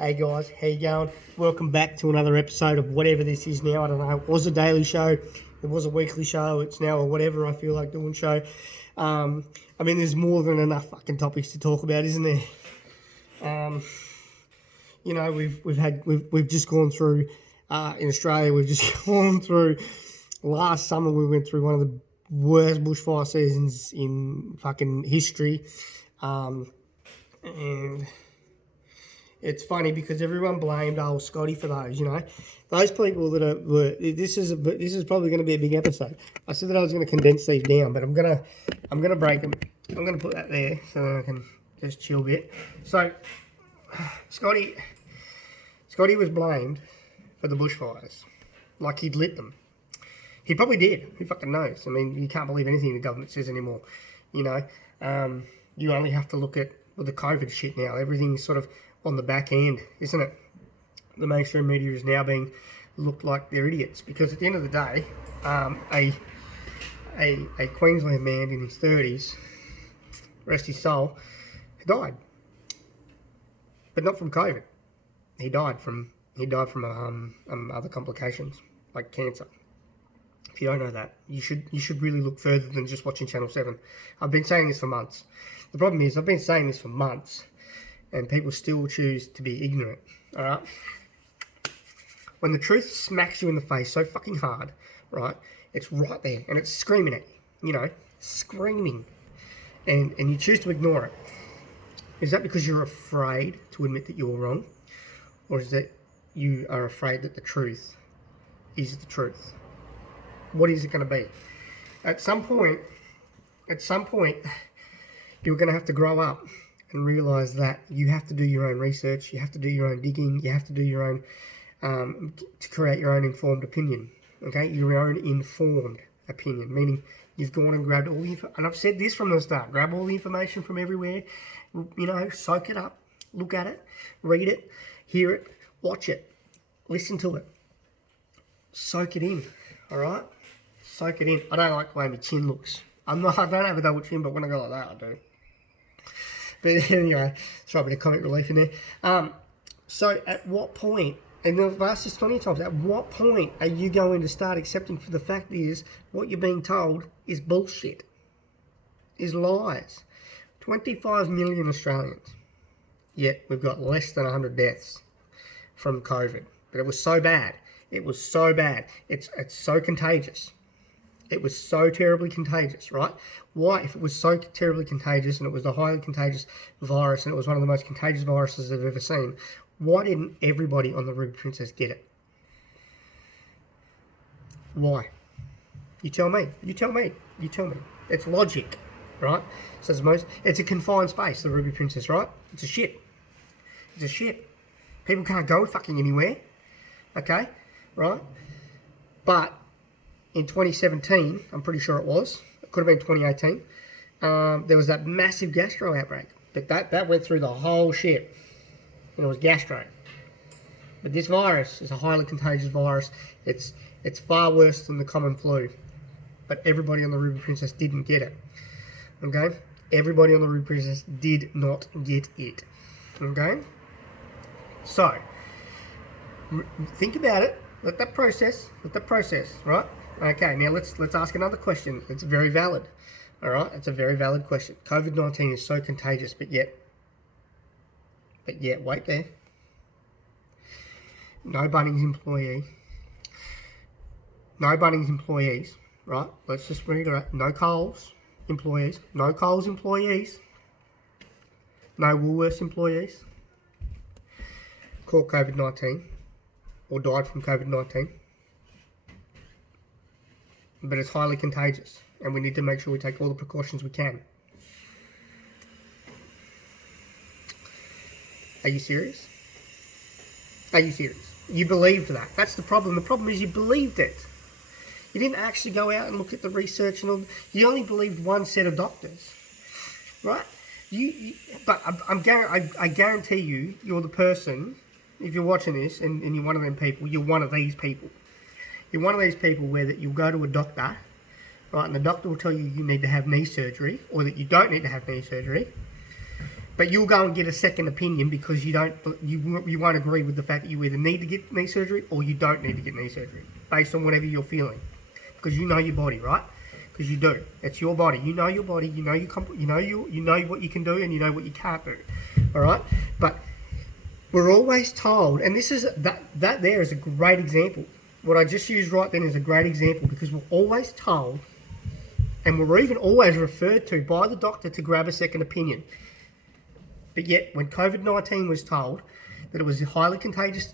Hey guys, how you going? Welcome back to another episode of whatever this is now. I don't know. It was a daily show. It was a weekly show. It's now a whatever I feel like doing show. There's more than enough fucking topics to talk about, isn't there? We've just gone through in Australia. We've just gone through last summer. We went through one of the worst bushfire seasons in fucking history, and it's funny because everyone blamed old Scotty for those. Those people that were. This is probably going to be a big episode. I said that I was going to condense these down, but I'm gonna break them. I'm gonna put that there so that I can just chill a bit. So, Scotty was blamed for the bushfires, like he'd lit them. He probably did. Who fucking knows? I mean, you can't believe anything the government says anymore. You only have to look at the COVID shit now. Everything's sort of on the back end, isn't it? The mainstream media is now being looked like they're idiots because at the end of the day, a Queensland man in his 30s, rest his soul, died, but not from COVID. He died from other complications like cancer. If you don't know that, you should really look further than just watching Channel 7. I've been saying this for months. The problem is I've been saying this for months, and people still choose to be ignorant. All right. When the truth smacks you in the face so fucking hard, right? It's right there, and it's screaming at you. Screaming, and you choose to ignore it. Is that because you're afraid to admit that you were wrong, or is that you are afraid that the truth is the truth? What is it going to be? At some point, you're going to have to grow up and realise that you have to do your own research, you have to do your own digging, you have to do your own, to create your own informed opinion, okay? Your own informed opinion, meaning you've gone and grabbed all the info, and I've said this from the start, grab all the information from everywhere, soak it up, look at it, read it, hear it, watch it, listen to it, soak it in, all right? Soak it in. I don't like the way my chin looks. I don't have a double chin, but when I go like that, I do. But anyway, try a bit of comic relief in there. So at what point, and I've asked this plenty of times, at what point are you going to start accepting for the fact is what you're being told is bullshit, is lies? 25 million Australians, yet we've got less than 100 deaths from COVID. But it was so bad. It was so bad. It's so contagious. It was so terribly contagious, right? Why, if it was so terribly contagious and it was a highly contagious virus and it was one of the most contagious viruses I've ever seen, why didn't everybody on the Ruby Princess get it? Why? You tell me. It's logic, right? So it's a confined space, the Ruby Princess, right? It's a ship. People can't go fucking anywhere, okay? Right? But in 2017, I'm pretty sure it could have been 2018, there was that massive gastro outbreak. But that went through the whole ship, and it was gastro. But this virus is a highly contagious virus. It's far worse than the common flu. But everybody on the Ruby Princess didn't get it. Okay? Everybody on the Ruby Princess did not get it. Okay? So, think about it. Let that process, right? Okay, now let's ask another question. It's very valid. All right, it's a very valid question. COVID-19 is so contagious, but yet, wait there. No Bunnings employees, right? Let's just reiterate. No Coles employees, no Woolworths employees caught COVID-19 or died from COVID-19. But it's highly contagious, and we need to make sure we take all the precautions we can. Are you serious? You believed that. That's the problem. The problem is you believed it. You didn't actually go out and look at the research and all. You only believed one set of doctors, right? But I guarantee you're the person. If you're watching this and you're one of them people, you're one of these people. You're one of these people where that you'll go to a doctor, right, and the doctor will tell you you need to have knee surgery or that you don't need to have knee surgery, But you'll go and get a second opinion because you won't agree with the fact that you either need to get knee surgery or you don't need to get knee surgery based on whatever you're feeling, because you know your body, right? Because you do. It's your body. You know your body. You know you know what you can do and you know what you can't do. All right. But we're always told, and this is that there is a great example. What I just used right then is a great example, because we're always told, and we're even always referred to by the doctor to grab a second opinion. But yet, when COVID-19 was told that it was a highly contagious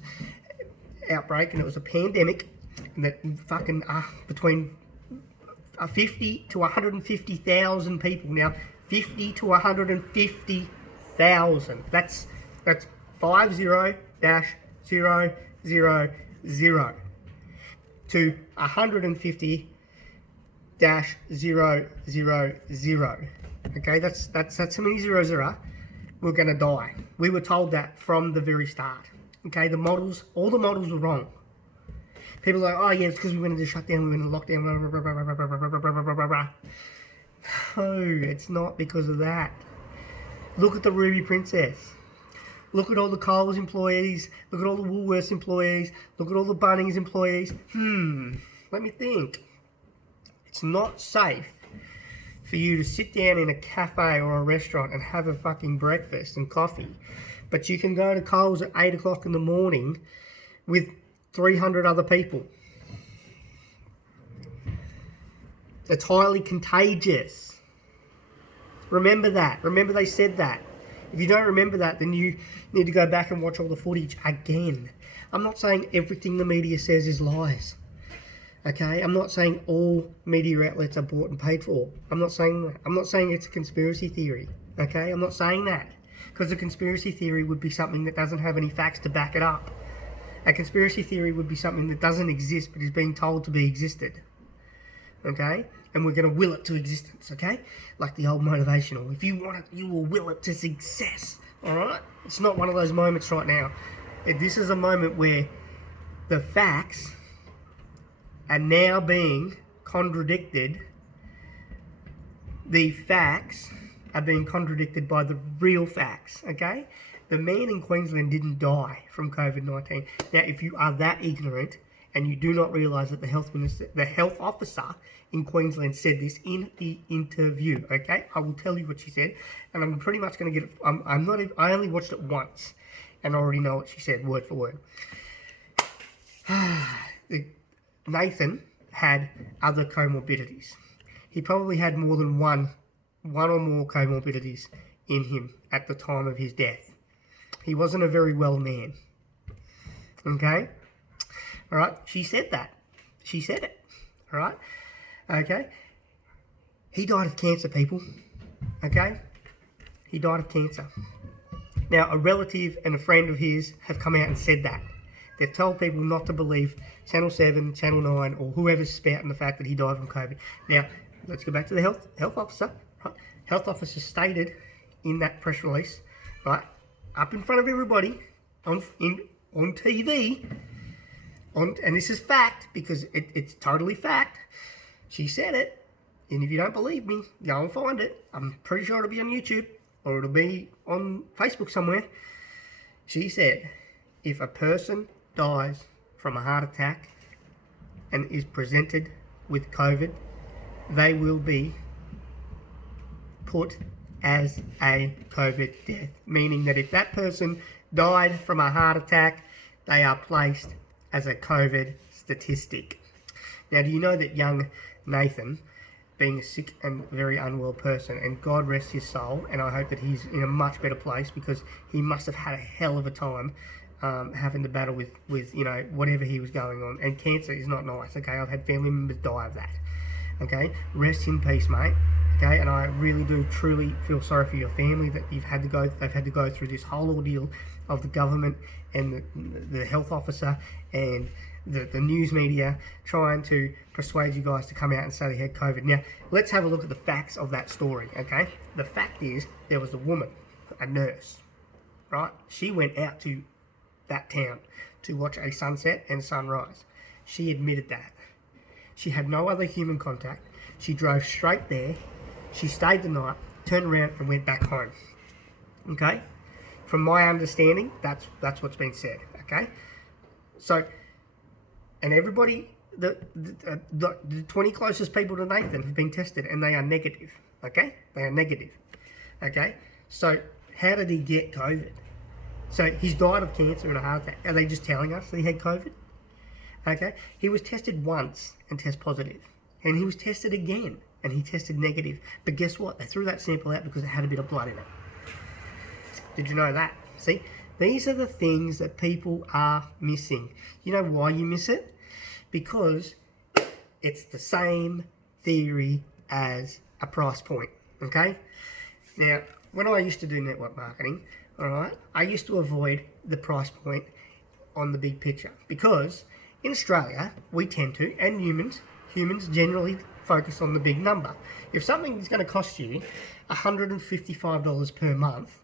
outbreak and it was a pandemic, and that fucking between 50 to 150,000 people, now 50 to 150,000, that's 50-000 to 150-000. Okay, that's how many zeros there are. We're going to die. We were told that from the very start. Okay, all the models were wrong. People are like, oh yeah, it's because we went into shutdown, we went into lockdown. No, it's not because of that. Look at the Ruby Princess. Look at all the Coles employees. Look at all the Woolworths employees. Look at all the Bunnings employees. Let me think. It's not safe for you to sit down in a cafe or a restaurant and have a fucking breakfast and coffee, but you can go to Coles at 8 o'clock in the morning with 300 other people. It's highly contagious. Remember that. Remember they said that. If you don't remember that, then you need to go back and watch all the footage again. I'm not saying everything the media says is lies. Okay, I'm not saying all media outlets are bought and paid for. I'm not saying that. I'm not saying it's a conspiracy theory. Okay, I'm not saying that, because a conspiracy theory would be something that doesn't have any facts to back it up. A conspiracy theory would be something that doesn't exist but is being told to be existed. Okay, and we're going to will it to existence. Okay, like the old motivational. If you want it, you will will it to success. All right, it's not one of those moments right now. This is a moment where the facts are now being contradicted. The facts are being contradicted by the real facts, okay? The man in Queensland didn't die from COVID-19. Now, if you are that ignorant and you do not realise that the health officer in Queensland said this in the interview, okay? I will tell you what she said, and I'm pretty much going to get it. I only watched it once, and I already know what she said, word for word. Nathan had other comorbidities. He probably had more than one or more comorbidities in him at the time of his death. He wasn't a very well man. Okay? All right? She said that. She said it. All right? Okay? He died of cancer, people. Okay? He died of cancer. Now, a relative and a friend of his have come out and said that. They've told people not to believe Channel 7, Channel 9, or whoever's spouting the fact that he died from COVID. Now, let's go back to the health officer. Right? Health officer stated in that press release, right, up in front of everybody, on TV, and this is fact, because it's totally fact. She said it, and if you don't believe me, go and find it. I'm pretty sure it'll be on YouTube, or it'll be on Facebook somewhere. She said, if a person dies from a heart attack and is presented with COVID, they will be put as a COVID death. Meaning that if that person died from a heart attack, they are placed as a COVID statistic. Now, do you know that young Nathan, being a sick and very unwell person, and God rest his soul, and I hope that he's in a much better place, because he must have had a hell of a time having to battle with whatever he was going on. And cancer is not nice, okay? I've had family members die of that, okay? Rest in peace, mate, okay? And I really do truly feel sorry for your family that they've had to go through this whole ordeal of the government and the health officer and the news media trying to persuade you guys to come out and say they had COVID. Now, let's have a look at the facts of that story, okay? The fact is, there was a woman, a nurse, right? She went out to that town to watch a sunset and sunrise. She admitted that. She had no other human contact. She drove straight there. She stayed the night, turned around and went back home. Okay, from my understanding, that's what's been said. Okay, so and everybody, the 20 closest people to Nathan have been tested, and they are negative. Okay, they are negative. Okay, so how did he get COVID? So he's died of cancer and a heart attack. Are they just telling us that he had COVID? Okay, he was tested once and test positive, and he was tested again and he tested negative. But guess what? They threw that sample out because it had a bit of blood in it. Did you know that? See, these are the things that people are missing. You know why you miss it? Because it's the same theory as a price point. Okay. Now, when I used to do network marketing, all right, I used to avoid the price point on the big picture because in Australia we tend to, and humans generally focus on the big number. If something is going to cost you $155 per month,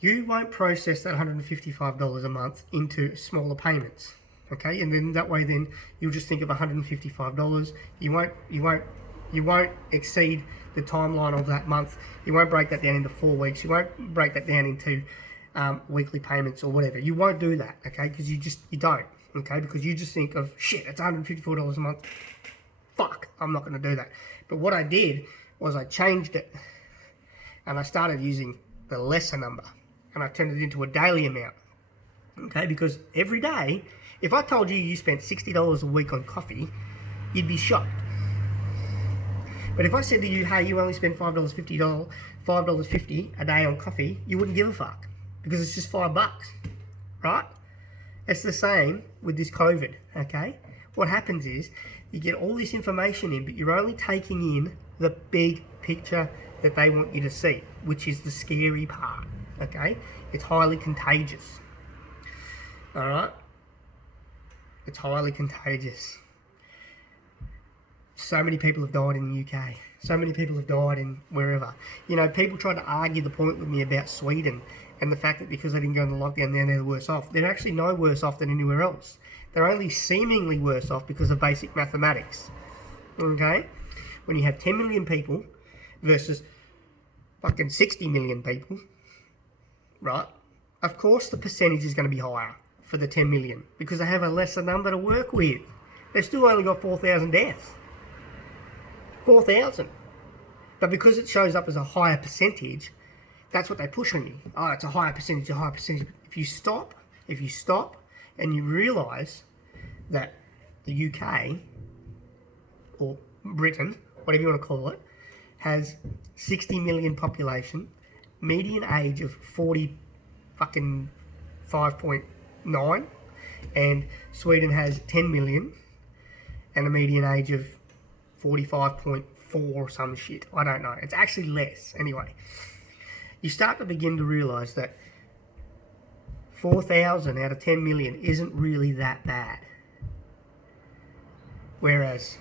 you won't process that $155 a month into smaller payments. Okay, and then that way, then you'll just think of $155. You won't exceed the timeline of that month. You won't break that down into 4 weeks. You won't break that down into weekly payments or whatever. You won't do that, okay? Because you don't, okay? Because you just think of shit. It's $154 a month. Fuck, I'm not going to do that. But what I did was I changed it, and I started using the lesser number, and I turned it into a daily amount. Okay, because every day, if I told you spent $60 a week on coffee, you'd be shocked. But if I said to you, hey, you only spend $5.50 a day on coffee, you wouldn't give a fuck because it's just $5, right? It's the same with this COVID, okay? What happens is you get all this information in, but you're only taking in the big picture that they want you to see, which is the scary part, okay? It's highly contagious, all right? It's highly contagious. So many people have died in the UK. So many people have died in wherever. You know, people tried to argue the point with me about Sweden and the fact that because they didn't go into lockdown, then they're worse off. They're actually no worse off than anywhere else. They're only seemingly worse off because of basic mathematics. Okay? When you have 10 million people versus fucking 60 million people, right? Of course the percentage is going to be higher for the 10 million because they have a lesser number to work with. They've still only got 4,000 deaths. 4,000. But because it shows up as a higher percentage, that's what they push on you. Oh, it's a higher percentage, a higher percentage. If you stop and you realise that the UK, or Britain, whatever you want to call it, has 60 million population, median age of 45.9, and Sweden has 10 million and a median age of 45.4 or some shit. I don't know. It's actually less. Anyway, you start to begin to realise that 4,000 out of 10 million isn't really that bad. Whereas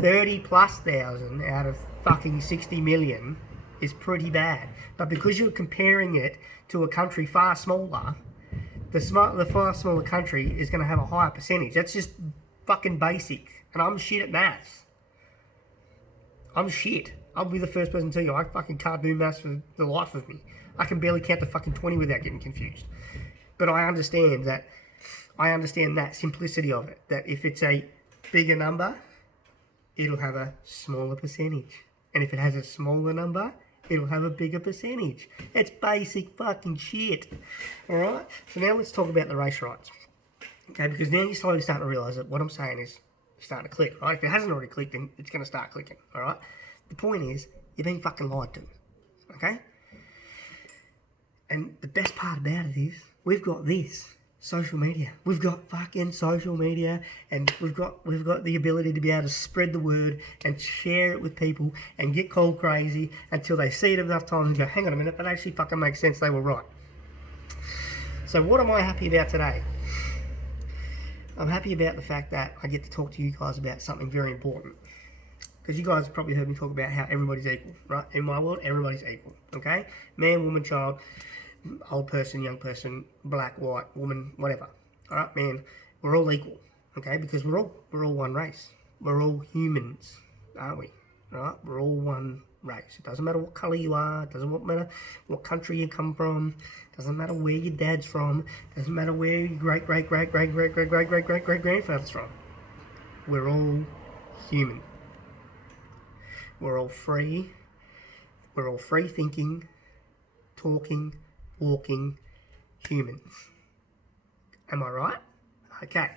30 plus thousand out of fucking 60 million is pretty bad. But because you're comparing it to a country far smaller, the far smaller country is going to have a higher percentage. That's just fucking basic. And I'm shit at maths. I'm shit. I'll be the first person to tell you I fucking can't do maths for the life of me. I can barely count to fucking 20 without getting confused. But I understand that simplicity of it. That if it's a bigger number, it'll have a smaller percentage. And if it has a smaller number, it'll have a bigger percentage. It's basic fucking shit. Alright? So now let's talk about the race rights. Okay, because now you're slowly starting to realise that what I'm saying is starting to click, right? If it hasn't already clicked, then it's going to start clicking, alright? The point is, you're being fucking lied to, okay? And the best part about it is, we've got this, social media. We've got fucking social media, and we've got the ability to be able to spread the word and share it with people and get called crazy until they see it enough times and go, hang on a minute, that actually fucking makes sense, they were right. So what am I happy about today? I'm happy about the fact that I get to talk to you guys about something very important. Because you guys have probably heard me talk about how everybody's equal, right? In my world, everybody's equal, okay? Man, woman, child, old person, young person, black, white, woman, whatever. All right, man, we're all equal, okay? Because we're all one race. We're all humans, aren't we? All right? We're all one race. It doesn't matter what colour you are. It doesn't matter what country you come from. It doesn't matter where your dad's from. It doesn't matter where your great-great-great-great-great-great-great-great-great-grandfather's from. We're all human. We're all free. We're all free thinking, talking, walking humans. Am I right? Okay.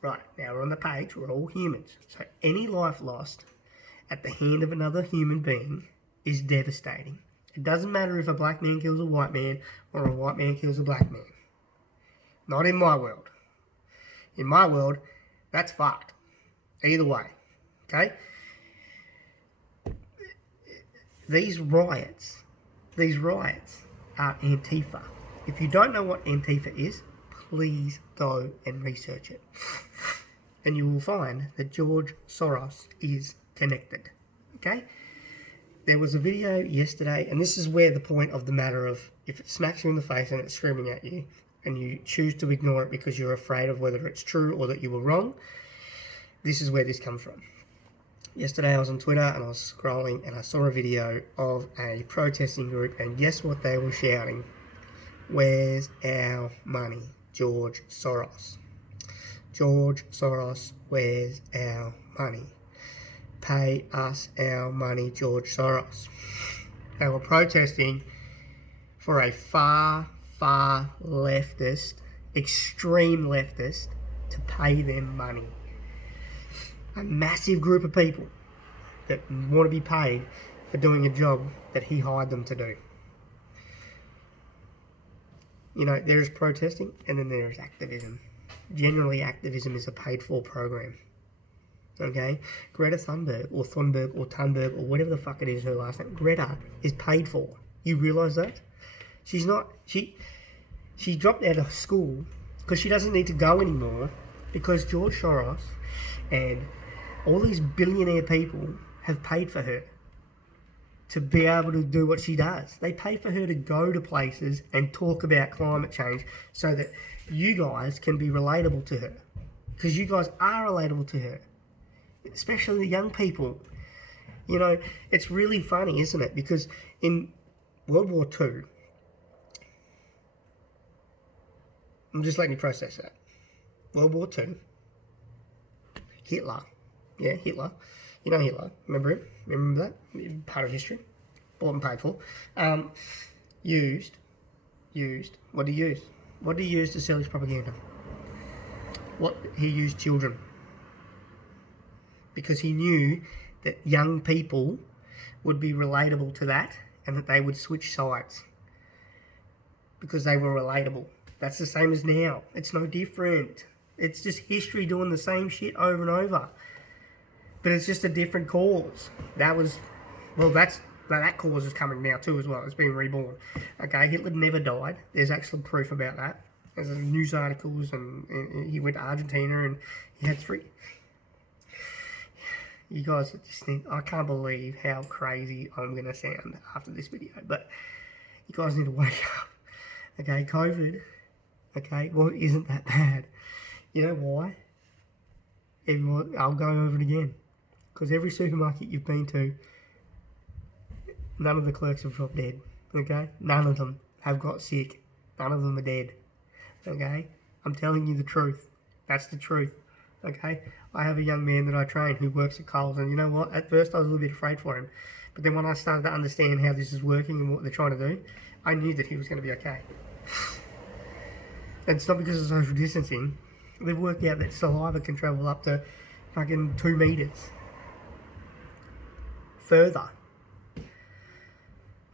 Right, now we're on the page. We're all humans. So any life lost at the hand of another human being is devastating. It doesn't matter if a black man kills a white man or a white man kills a black man. Not in my world. In my world, that's fucked. Either way. Okay? These riots are Antifa. If you don't know what Antifa is, please go and research it. And you will find that George Soros is connected. Okay? There was a video yesterday, and this is where the point of the matter of if it smacks you in the face and it's screaming at you, and you choose to ignore it because you're afraid of whether it's true or that you were wrong, this is where this comes from. Yesterday I was on Twitter and I was scrolling and I saw a video of a protesting group, and guess what they were shouting? Where's our money? George Soros. George Soros, where's our money? Pay us our money, George Soros. They were protesting for a far leftist, extreme leftist, to pay them money. A massive group of people that want to be paid for doing a job that he hired them to do. You know, there is protesting and then there is activism. Generally, activism is a paid-for program. Okay? Greta Thunberg or Thunberg or whatever the fuck it is her last name, Greta is paid for. You realise that? She's not... She dropped out of school because she doesn't need to go anymore because George Soros and all these billionaire people have paid for her to be able to do what she does. They pay for her to go to places and talk about climate change so that you guys can be relatable to her. Because you guys are relatable to her. Especially the young people. You know, it's really funny, isn't it? Because in World War II, I'm just letting you process that. World War II, Hitler. Yeah, Hitler. You know Hitler. Remember him? Remember that? Part of history. Bought and paid for. Used. What did he use? What did he use to sell his propaganda? He used children. Because he knew that young people would be relatable to that and that they would switch sides. Because they were relatable. That's the same as now. It's no different. It's just history doing the same shit over and over. But it's just a different cause. That cause is coming now too as well. It's being reborn. Okay, Hitler never died. There's actual proof about that. There's news articles, and he went to Argentina and he had 3. You guys just think, I can't believe how crazy I'm going to sound after this video. But you guys need to wake up. Okay, COVID. Okay, well, it isn't that bad. You know why? I'll go over it again. Because every supermarket you've been to, none of the clerks have dropped dead. Okay? None of them have got sick. None of them are dead. Okay? I'm telling you the truth. That's the truth. Okay? I have a young man that I train who works at Coles, and you know what? At first I was a little bit afraid for him. But then when I started to understand how this is working and what they're trying to do, I knew that he was going to be okay. And it's not because of social distancing. They've worked out that saliva can travel up to fucking 2 meters. Further.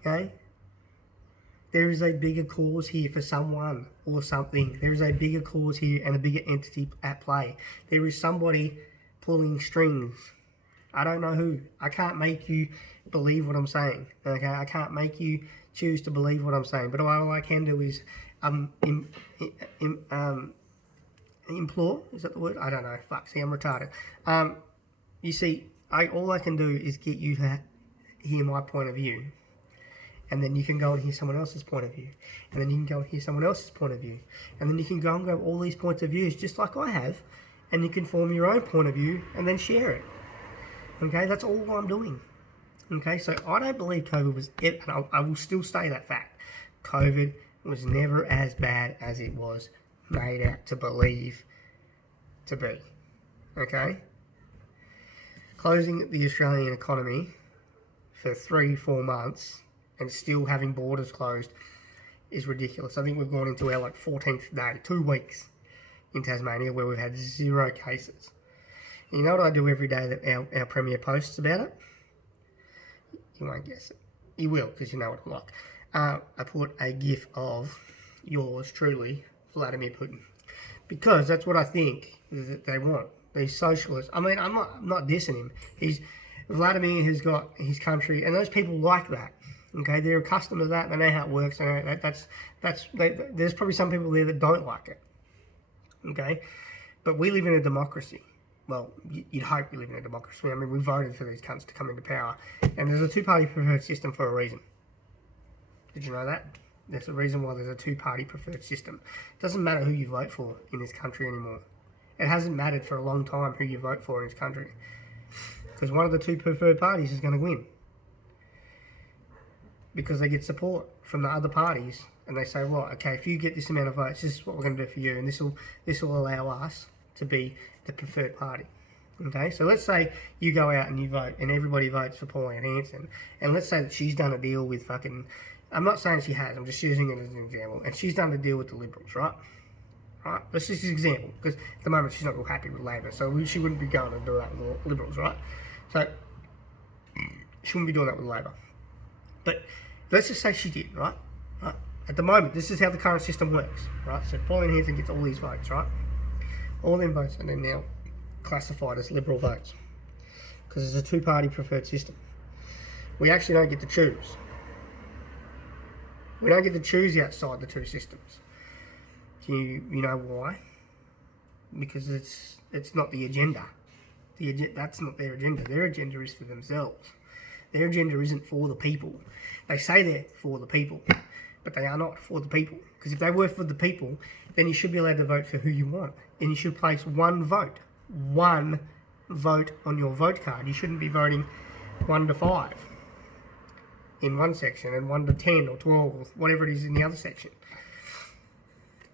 Okay? There is a bigger cause here for someone or something. There is a bigger cause here and a bigger entity at play. There is somebody pulling strings. I don't know who. I can't make you believe what I'm saying. Okay? I can't make you choose to believe what I'm saying. But all I can do is implore. Is that the word? I don't know. Fuck. See, I'm retarded. You see, all I can do is get you to hear my point of view. And then you can go and hear someone else's point of view. And then you can go and hear someone else's point of view. And then you can go and grab all these points of views, just like I have. And you can form your own point of view and then share it. Okay? That's all I'm doing. Okay, so I don't believe COVID was, and I will still say that fact. COVID was never as bad as it was made out to believe to be. Okay? Closing the Australian economy for 3-4 months and still having borders closed is ridiculous. I think we've gone into our 14th day, 2 weeks in Tasmania where we've had 0 cases. And you know what I do every day that our Premier posts about it? You won't guess it. You will, because you know what I'm like. I put a gif of yours truly, Vladimir Putin. Because that's what I think that they want. These socialists. I mean, I'm not dissing him. Vladimir has got his country, and those people like that. Okay, they're accustomed to that. They know how it works. They know there's probably some people there that don't like it. Okay, but we live in a democracy. Well, you'd hope we live in a democracy. I mean, we voted for these cunts to come into power, and there's a 2-party preferred system for a reason. Did you know that? There's a reason why there's a 2-party preferred system. It doesn't matter who you vote for in this country anymore. It hasn't mattered for a long time who you vote for in this country, because one of the 2 preferred parties is going to win, because they get support from the other parties, and they say, well, okay, if you get this amount of votes, this is what we're going to do for you, and this will allow us to be the preferred party. Okay, so let's say you go out and you vote, and everybody votes for Pauline Hanson, and let's say that she's done a deal with fucking, I'm not saying she has, I'm just using it as an example, and she's done a deal with the Liberals, right? Right, that's just an example, because at the moment she's not real happy with Labor, so she wouldn't be going to do that with the Liberals, right? So she wouldn't be doing that with Labor. But let's just say she did, right? Right. At the moment, this is how the current system works, right? So Pauline Hanson gets all these votes, right? All them votes are then now classified as Liberal votes, because it's a 2-party preferred system. We actually don't get to choose. We don't get to choose outside the 2 systems. You know why? Because it's not the agenda. That's not their agenda. Their agenda is for themselves. Their agenda isn't for the people. They say they're for the people, but they are not for the people. Because if they were for the people, then you should be allowed to vote for who you want. And you should place one vote on your vote card. You shouldn't be voting 1 to 5 in one section and 1 to 10 or 12 or whatever it is in the other section.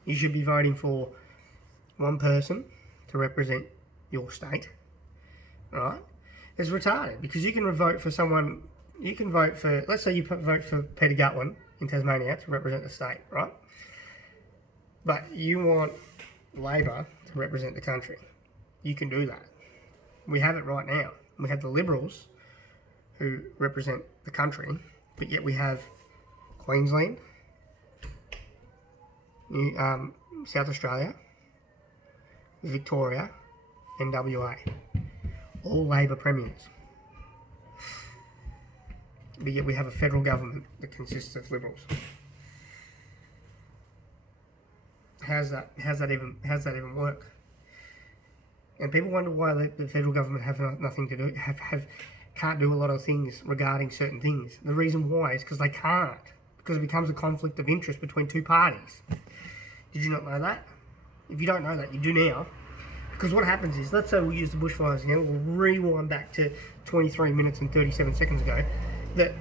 You should be voting for one person to represent your state, right? It's retarded, because you can vote for someone, you can vote for, let's say you vote for Peter Gutwein in Tasmania to represent the state, right? But you want Labor to represent the country. You can do that. We have it right now. We have the Liberals who represent the country, but yet we have Queensland, South Australia, Victoria, and WA. All Labor premiers. But yet we have a federal government that consists of Liberals. How's that even work? And people wonder why the federal government have nothing to do, can't do a lot of things regarding certain things. The reason why is because they can't. Because it becomes a conflict of interest between 2 parties. Did you not know that? If you don't know that, you do now. Because what happens is, let's say we use the bushfires again, we'll rewind back to 23 minutes and 37 seconds ago, that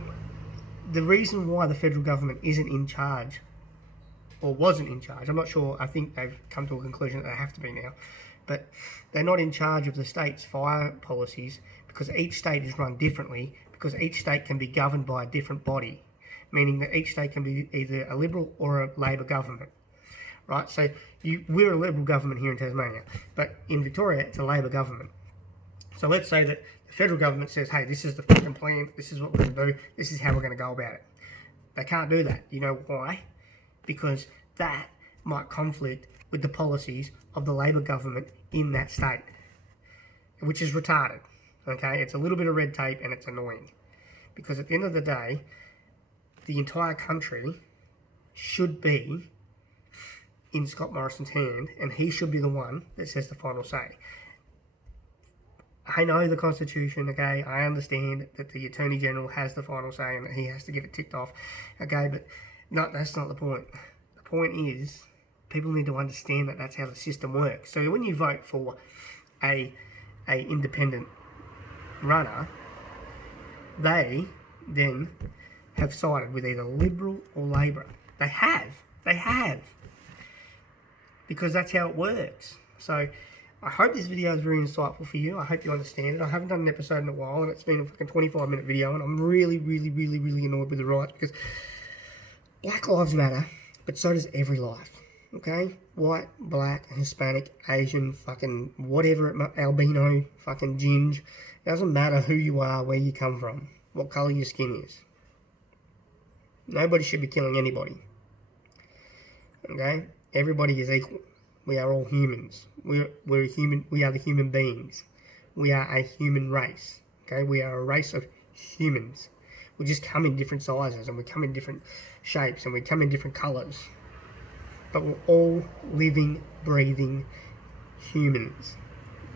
the reason why the federal government isn't in charge, or wasn't in charge, I'm not sure, I think they've come to a conclusion that they have to be now, but they're not in charge of the state's fire policies, because each state is run differently, because each state can be governed by a different body, meaning that each state can be either a Liberal or a Labor government. Right, so we're a Liberal government here in Tasmania, but in Victoria it's a Labor government. So let's say that the federal government says, hey, this is the fucking plan, this is what we're going to do, this is how we're going to go about it. They can't do that. You know why? Because that might conflict with the policies of the Labor government in that state, which is retarded. Okay, it's a little bit of red tape and it's annoying. Because at the end of the day, the entire country should be in Scott Morrison's hand, and he should be the one that says the final say. I know the Constitution, okay, I understand that the Attorney General has the final say and that he has to get it ticked off, okay, but that's not the point. The point is, people need to understand that that's how the system works. So when you vote for a independent runner, they then have sided with either Liberal or Labor. They have. Because that's how it works. So I hope this video is very insightful for you. I hope you understand it. I haven't done an episode in a while, and it's been a fucking 25-minute video, and I'm really annoyed with the right, because Black Lives Matter, but so does every life. Okay? White, black, Hispanic, Asian, fucking whatever, albino, fucking ginge. It doesn't matter who you are, where you come from, what colour your skin is. Nobody should be killing anybody. Okay? Everybody is equal. We are all humans. We're human. We are the human beings. We are a human race. Okay? We are a race of humans. We just come in different sizes, and we come in different shapes, and we come in different colours. But we're all living, breathing humans.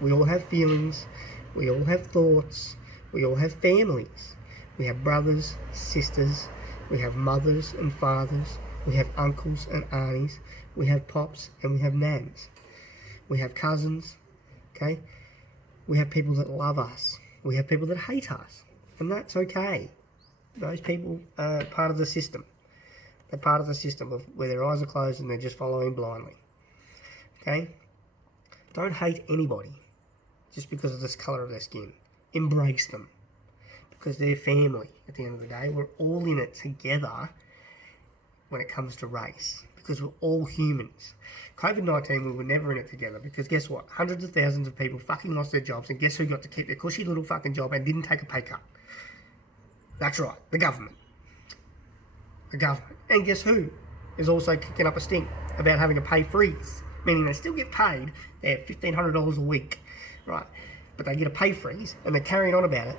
We all have feelings. We all have thoughts. We all have families. We have brothers, sisters. We have mothers and fathers. We have uncles and aunties. We have pops and we have nans. We have cousins. Okay? We have people that love us. We have people that hate us. And that's okay. Those people are part of the system. They're part of the system of where their eyes are closed and they're just following blindly. Okay? Don't hate anybody just because of this colour of their skin. Embrace them. Because they're family at the end of the day. We're all in it together when it comes to race. Because we're all humans. COVID-19, we were never in it together. Because guess what? Hundreds of thousands of people fucking lost their jobs. And guess who got to keep their cushy little fucking job and didn't take a pay cut? That's right. The government. The government. And guess who is also kicking up a stink about having a pay freeze? Meaning they still get paid. They have $1,500 a week. Right? But they get a pay freeze. And they're carrying on about it.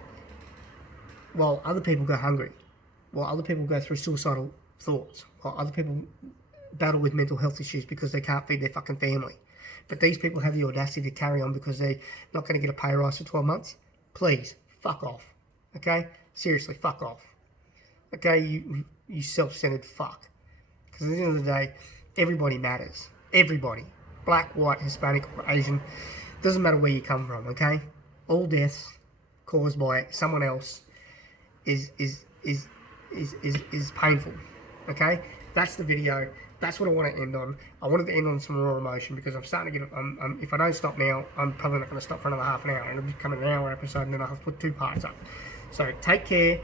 While other people go hungry. While other people go through suicidal thoughts. While other people battle with mental health issues because they can't feed their fucking family. But these people have the audacity to carry on because they're not going to get a pay rise for 12 months. Please, fuck off. Okay? Seriously, fuck off. Okay? You self-centered fuck. Because at the end of the day, everybody matters. Everybody. Black, white, Hispanic, or Asian. Doesn't matter where you come from, okay? All deaths caused by someone else is painful. Okay? That's the video. That's what I want to end on. I wanted to end on some raw emotion because I'm starting to get... if I don't stop now, I'm probably not going to stop for another half an hour. It'll become an hour episode and then I'll have to put 2 parts up. So take care.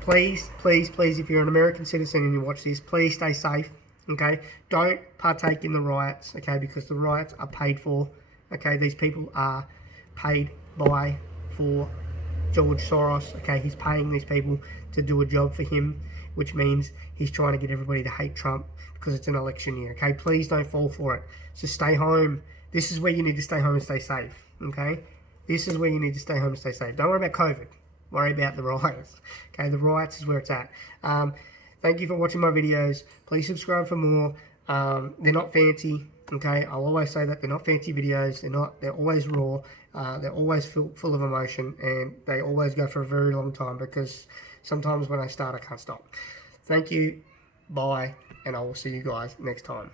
Please, if you're an American citizen and you watch this, please stay safe. Okay? Don't partake in the riots. Okay? Because the riots are paid for. Okay? These people are paid by for George Soros. Okay? He's paying these people to do a job for him, which means he's trying to get everybody to hate Trump because it's an election year. Okay? Please don't fall for it. So stay home. This is where you need to stay home and stay safe. Okay? This is where you need to stay home and stay safe. Don't worry about COVID. Worry about the riots. Okay? The riots is where it's at. Thank you for watching my videos. Please subscribe for more. They're not fancy. Okay? I'll always say that they're not fancy videos. They're always raw. They're always full of emotion, and they always go for a very long time because sometimes when I start, I can't stop. Thank you. Bye. And I will see you guys next time.